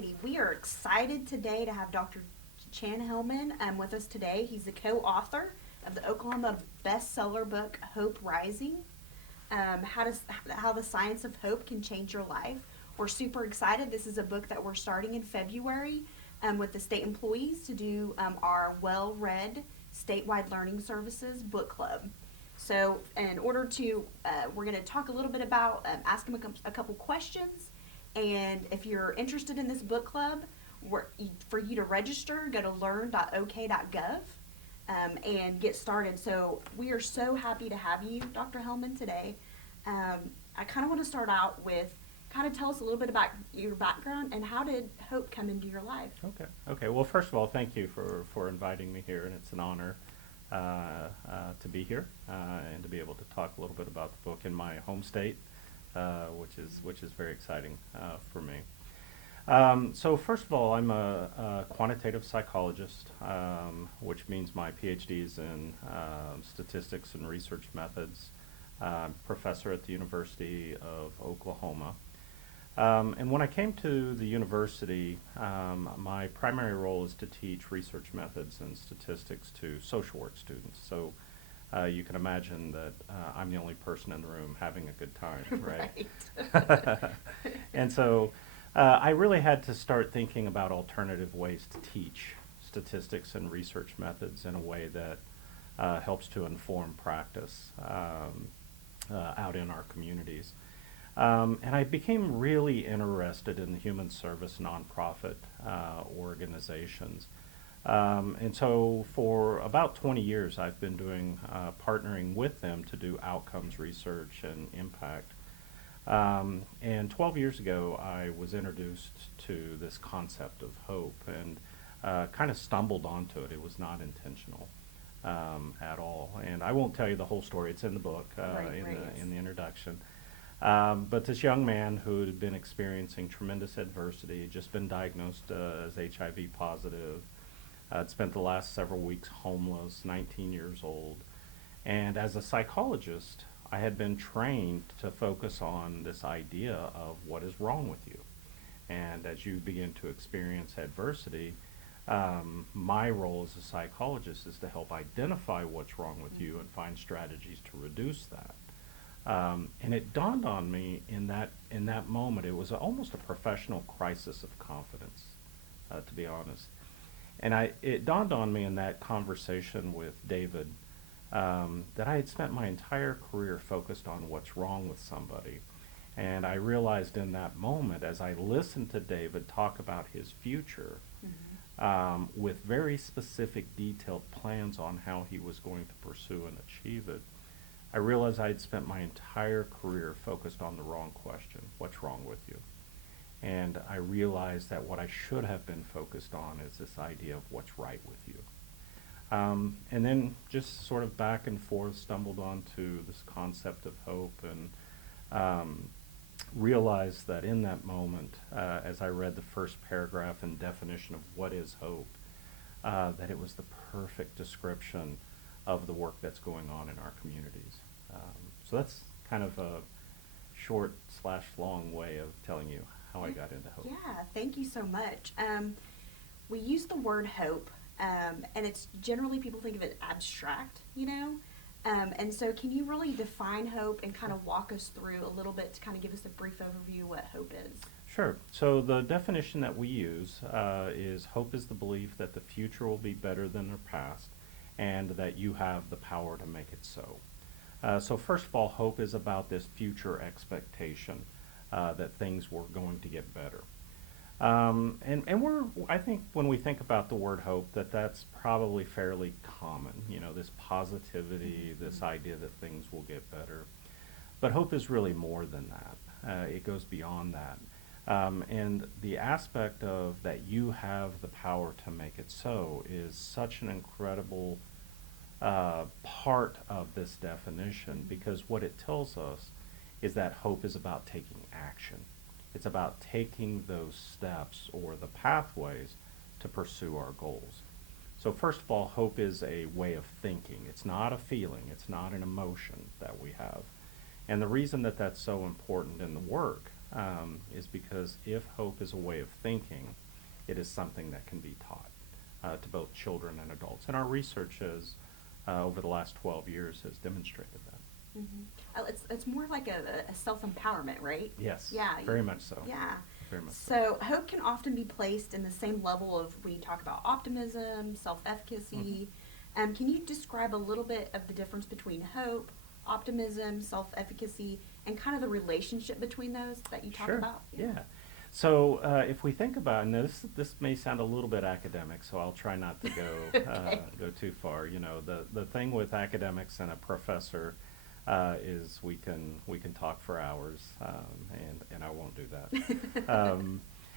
righty. We are excited today to have Dr. Chan Hellman with us today. He's the co-author of the Oklahoma bestseller book, Hope Rising, how the science of hope can change your life. We're super excited. This is a book that we're starting in February with the state employees to do our well-read statewide learning services book club. So in order to, we're going to talk a little bit about, ask him a couple questions. And if you're interested in this book club, for you to register, go to learn.ok.gov and get started. So we are so happy to have you, Dr. Hellman, today. I kind of want to start out with kind of tell us a little bit about your background and how did hope come into your life? Okay. Well, first of all, thank you for inviting me here, and it's an honor to be here and to be able to talk a little bit about the book in my home state, which is very exciting for me. So first of all, I'm a quantitative psychologist, which means my PhD is in statistics and research methods. Professor at the University of Oklahoma. And when I came to the university, my primary role is to teach research methods and statistics to social work students. So you can imagine that I'm the only person in the room having a good time, right? Right. And so I really had to start thinking about alternative ways to teach statistics and research methods in a way that helps to inform practice out in our communities. And I became really interested in the human service nonprofit organizations. And so for about 20 years, I've been doing partnering with them to do outcomes research and impact. And 12 years ago, I was introduced to this concept of hope and kind of stumbled onto it. It was not intentional at all. And I won't tell you the whole story. It's in the book, in the introduction. But this young man who had been experiencing tremendous adversity, just been diagnosed as HIV positive, had spent the last several weeks homeless, 19 years old. And as a psychologist, I had been trained to focus on this idea of what is wrong with you. And as you begin to experience adversity, my role as a psychologist is to help identify what's wrong with you and find strategies to reduce that. And it dawned on me in that moment, it was almost a professional crisis of confidence, to be honest. And it dawned on me in that conversation with David that I had spent my entire career focused on what's wrong with somebody. And I realized in that moment, as I listened to David talk about his future, with very specific, detailed plans on how he was going to pursue and achieve it, I realized I had spent my entire career focused on the wrong question, what's wrong with you? And I realized that what I should have been focused on is this idea of what's right with you. And then just sort of back and forth stumbled onto this concept of hope and realized that in that moment, as I read the first paragraph and definition of what is hope, that it was the perfect description of the work that's going on in our communities. So that's kind of a short/long way of telling you how I got into hope. Yeah, thank you so much. We use the word hope, and it's generally people think of it abstract, and so can you really define hope and kind of walk us through a little bit to kind of give us a brief overview of what hope is? Sure. So the definition that we use is hope is the belief that the future will be better than the past and that you have the power to make it so. So first of all, hope is about this future expectation that things were going to get better. I think when we think about the word hope, that's probably fairly common, this positivity, this idea that things will get better. But hope is really more than that. It goes beyond that. And the aspect of that you have the power to make it so is such an incredible part of this definition, because what it tells us is that hope is about taking action. It's about taking those steps or the pathways to pursue our goals. So first of all, hope is a way of thinking. It's not a feeling. It's not an emotion that we have. And the reason that that's so important in the work is because if hope is a way of thinking, it is something that can be taught to both children and adults. And our research has, over the last 12 years, has demonstrated that. It's more like a self empowerment, right? Yes, Yeah. very much so. Yeah. Very much so. So hope can often be placed in the same level of when you talk about optimism, self efficacy. Can you describe a little bit of the difference between hope, optimism, self efficacy, and kind of the relationship between those that you talk Sure. about? Yeah. So if we think about, and this may sound a little bit academic, so I'll try not to go Okay. go too far. You know, the thing with academics and a professor is we can talk for hours, and I won't do that.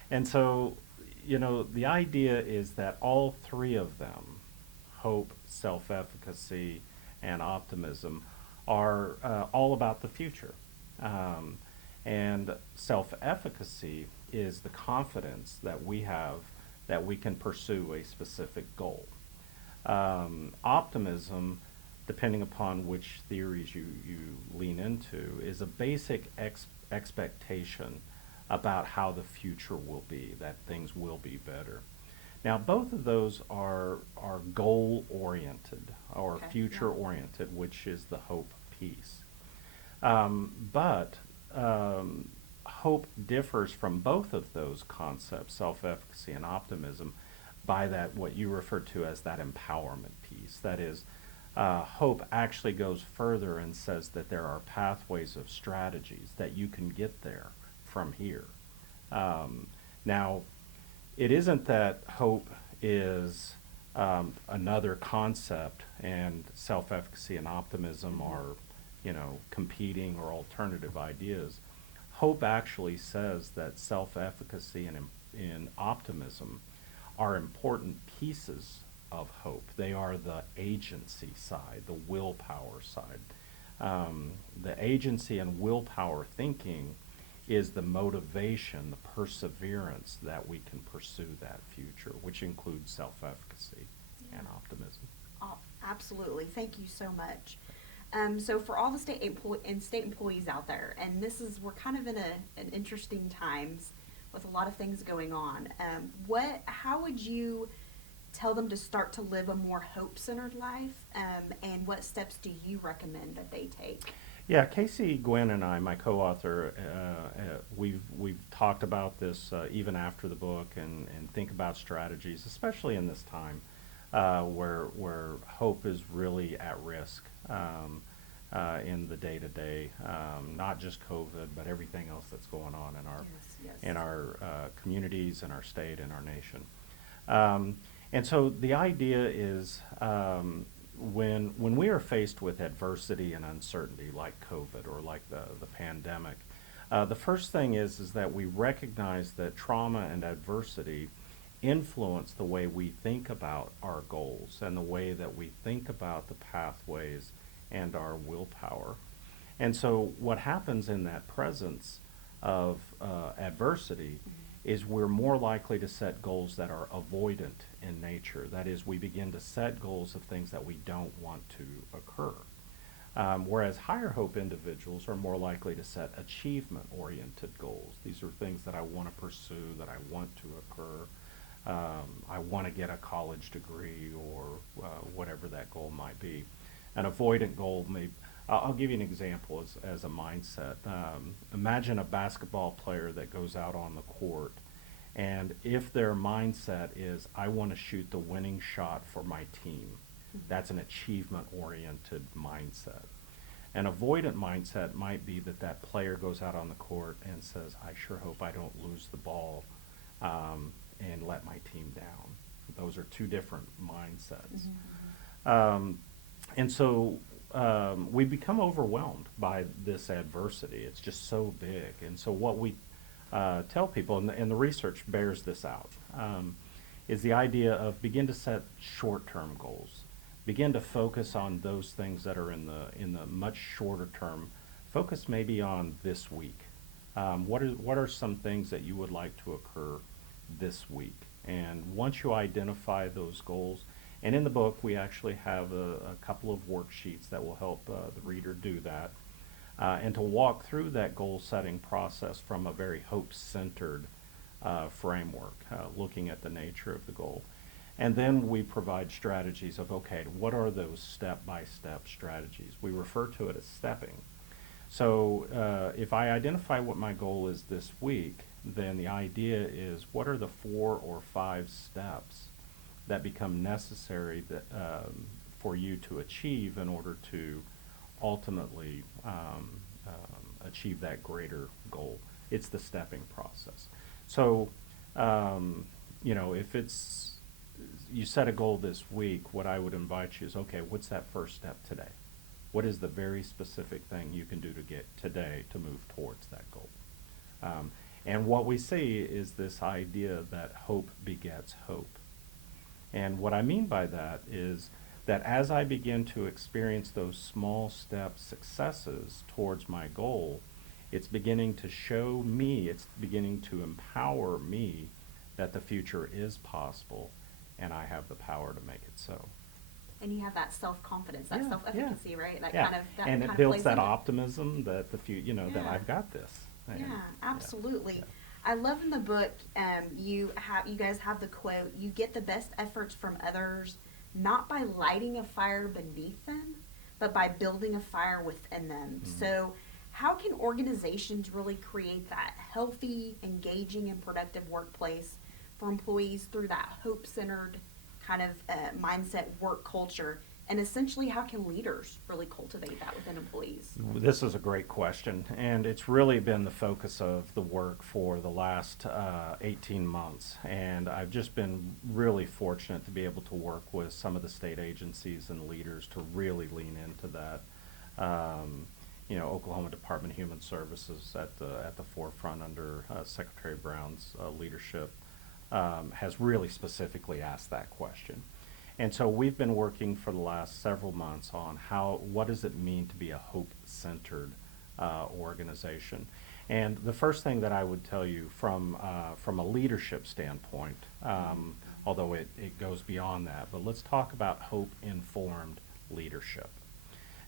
And so, you know, the idea is that all three of them, hope, self-efficacy, and optimism, are all about the future. Um, and self-efficacy is the confidence that we have that we can pursue a specific goal. Optimism, depending upon which theories you lean into, is a basic expectation about how the future will be, that things will be better. Now, both of those are goal oriented or Okay, future yeah. oriented, which is the hope piece. But hope differs from both of those concepts, self-efficacy and optimism, by that what you refer to as that empowerment piece. That is, hope actually goes further and says that there are pathways of strategies that you can get there from here. Now, it isn't that hope is another concept and self-efficacy and optimism are, you know, competing or alternative ideas. Hope actually says that self-efficacy and optimism are important pieces of hope. They are the agency side, the willpower side. The agency and willpower thinking is the motivation, the perseverance that we can pursue that future, which includes self-efficacy and optimism. Oh, absolutely. Thank you so much. So for all the state employees out there, and we're kind of in an interesting times with a lot of things going on. How would you tell them to start to live a more hope-centered life? And what steps do you recommend that they take? Yeah, Casey Gwynn and I, my co-author, we've talked about this even after the book, and think about strategies, especially in this time where hope is really at risk in the day-to-day, not just COVID, but everything else that's going on in our Yes, yes. communities, in our state, in our nation. And so the idea is when we are faced with adversity and uncertainty like COVID or like the pandemic, the first thing is that we recognize that trauma and adversity influence the way we think about our goals and the way that we think about the pathways and our willpower. And so what happens in that presence of adversity is we're more likely to set goals that are avoidant in nature. That is, we begin to set goals of things that we don't want to occur. Whereas higher hope individuals are more likely to set achievement-oriented goals. These are things that I want to pursue, that I want to occur. I want to get a college degree or whatever that goal might be. An avoidant goal may, I'll give you an example as a mindset. Imagine a basketball player that goes out on the court, and if their mindset is, I want to shoot the winning shot for my team, that's an achievement-oriented mindset. An avoidant mindset might be that player goes out on the court and says, I sure hope I don't lose the ball and let my team down. Those are two different mindsets. And so we become overwhelmed by this adversity. It's just so big. And so what we tell people, and the research bears this out, is the idea of begin to set short-term goals. Begin to focus on those things that are in the much shorter term. Focus maybe on this week. What are some things that you would like to occur this week? And once you identify those goals, and in the book we actually have a couple of worksheets that will help the reader do that. and to walk through that goal setting process from a very hope-centered framework, looking at the nature of the goal. And then we provide strategies of, okay, what are those step-by-step strategies? We refer to it as stepping. So if I identify what my goal is this week, then the idea is what are the 4 or 5 steps that become necessary that, for you to achieve in order to ultimately achieve that greater goal. It's the stepping process. So, if you set a goal this week, what I would invite you is, okay, what's that first step today? What is the very specific thing you can do to get today to move towards that goal? And what we see is this idea that hope begets hope. And what I mean by that is that as I begin to experience those small step successes towards my goal, it's beginning to show me, it's beginning to empower me that the future is possible and I have the power to make it so. And you have that self-confidence, that self-efficacy, right? That Yeah. kind of that And kind it of builds plays that into it. optimism that that Yeah. I've got this. And, Yeah, absolutely. yeah. I love in the book, you guys have the quote, "You get the best efforts from others, not by lighting a fire beneath them, but by building a fire within them." Mhm. So, how can organizations really create that healthy, engaging, and productive workplace for employees through that hope-centered kind of mindset, work culture? And essentially, how can leaders really cultivate that within employees? This is a great question, and it's really been the focus of the work for the last 18 months. And I've just been really fortunate to be able to work with some of the state agencies and leaders to really lean into that. Oklahoma Department of Human Services at the forefront under Secretary Brown's leadership has really specifically asked that question. And so we've been working for the last several months on what does it mean to be a hope-centered organization. And the first thing that I would tell you from a leadership standpoint, although it goes beyond that, but let's talk about hope-informed leadership.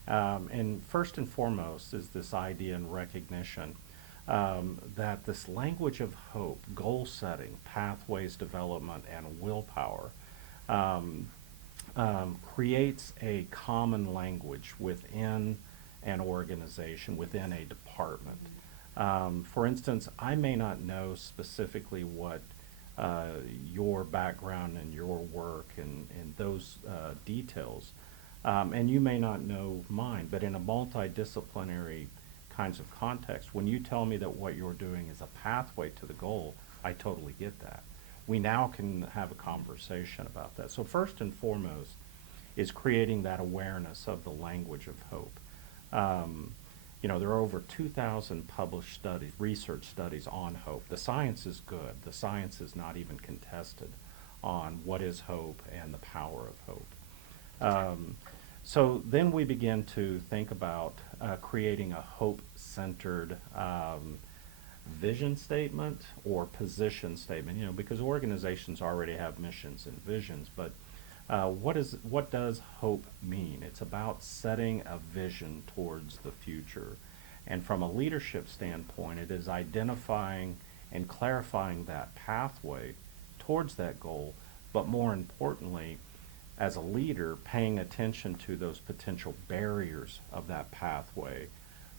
And first and foremost is this idea and recognition that this language of hope, goal setting, pathways development, and willpower creates a common language within an organization, within a department. For instance, I may not know specifically what your background and your work and those details, and you may not know mine, but in a multidisciplinary kinds of context, when you tell me that what you're doing is a pathway to the goal, I totally get that. We now can have a conversation about that. So first and foremost is creating that awareness of the language of hope. There are over 2,000 published studies, research studies on hope. The science is good. The science is not even contested on what is hope and the power of hope. So then we begin to think about creating a hope-centered vision statement or position statement, because organizations already have missions and visions, but what does hope mean? It's about setting a vision towards the future. And from a leadership standpoint, it is identifying and clarifying that pathway towards that goal, but more importantly, as a leader, paying attention to those potential barriers of that pathway,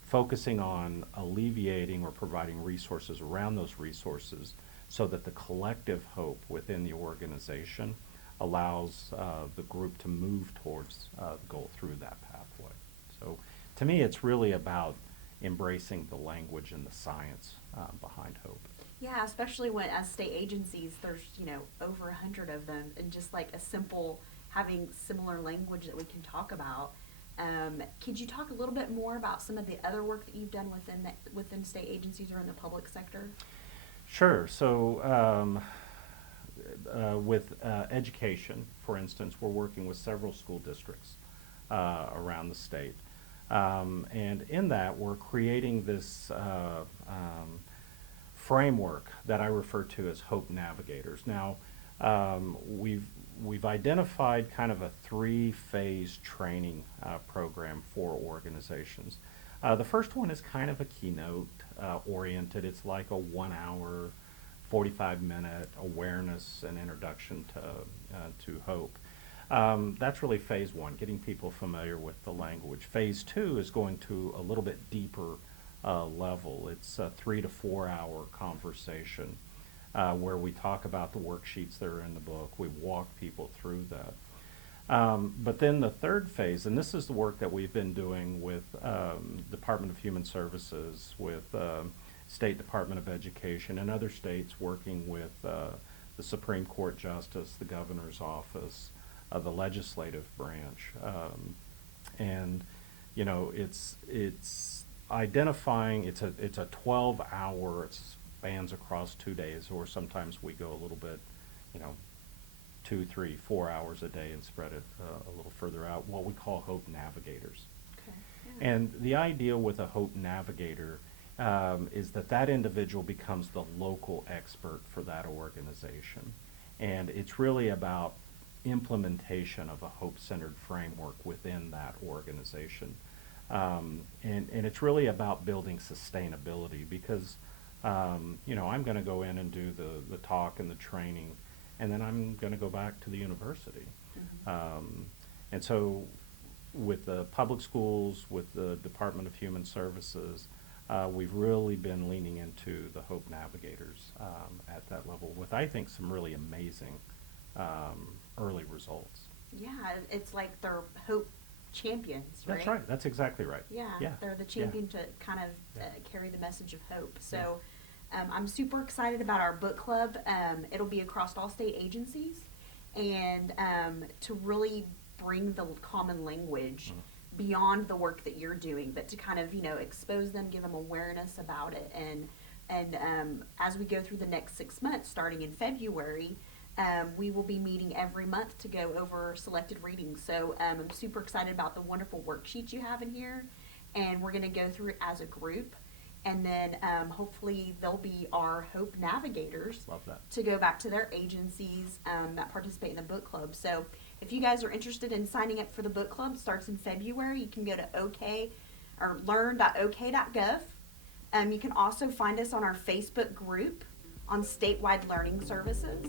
focusing on alleviating or providing resources around those resources so that the collective hope within the organization allows the group to move towards the goal through that pathway. So to me, it's really about embracing the language and the science behind hope. Yeah, especially when as state agencies, there's over 100 of them, and just like having similar language that we can talk about. Could you talk a little bit more about some of the other work that you've done within state agencies or in the public sector? Sure. So with education, for instance, we're working with several school districts around the state. And in that, we're creating this framework that I refer to as Hope Navigators. Now, we've identified kind of a 3-phase training program for organizations. The first one is kind of a keynote oriented. It's like a 1 hour, 45-minute awareness and introduction to hope. That's really phase one, getting people familiar with the language. Phase two is going to a little bit deeper level. It's a 3 to 4 hour conversation where we talk about the worksheets that are in the book. We walk people through that. But then the third phase, and this is the work that we've been doing with Department of Human Services, with State Department of Education, and other states working with the Supreme Court Justice, the Governor's Office, the legislative branch. And, you know, it's identifying, it's a 12-hour, it spans across 2 days, or sometimes we go a little bit, you know, 2, 3, 4 hours a day and spread it a little further out, what we call Hope Navigators. Okay. Yeah. And the idea with a Hope Navigator is that that individual becomes the local expert for that organization. And it's really about implementation of a hope-centered framework within that organization. And it's really about building sustainability because, you know, I'm going to go in and do the talk and the training, and then I'm going to go back to the university. Mm-hmm. And so with the public schools, with the Department of Human Services, we've really been leaning into the Hope Navigators at that level with, I think, some really amazing early results. Yeah, it's like they're hope champions, right? That's right. That's exactly right. Yeah, Yeah. they're the champion to kind of carry the message of hope. So I'm super excited about our book club. It'll be across all state agencies, and to really bring the common language beyond the work that you're doing, but to kind of, you know, expose them, give them awareness about it. And as we go through the next 6 months, starting in February, we will be meeting every month to go over selected readings. So I'm super excited about the wonderful worksheets you have in here, and we're going to go through it as a group. And then hopefully they'll be our Hope Navigators. Love that. To go back to their agencies that participate in the book club. So if you guys are interested in signing up for the book club, it starts in February. You can go to learn.ok.gov. You can also find us on our Facebook group on Statewide Learning Services.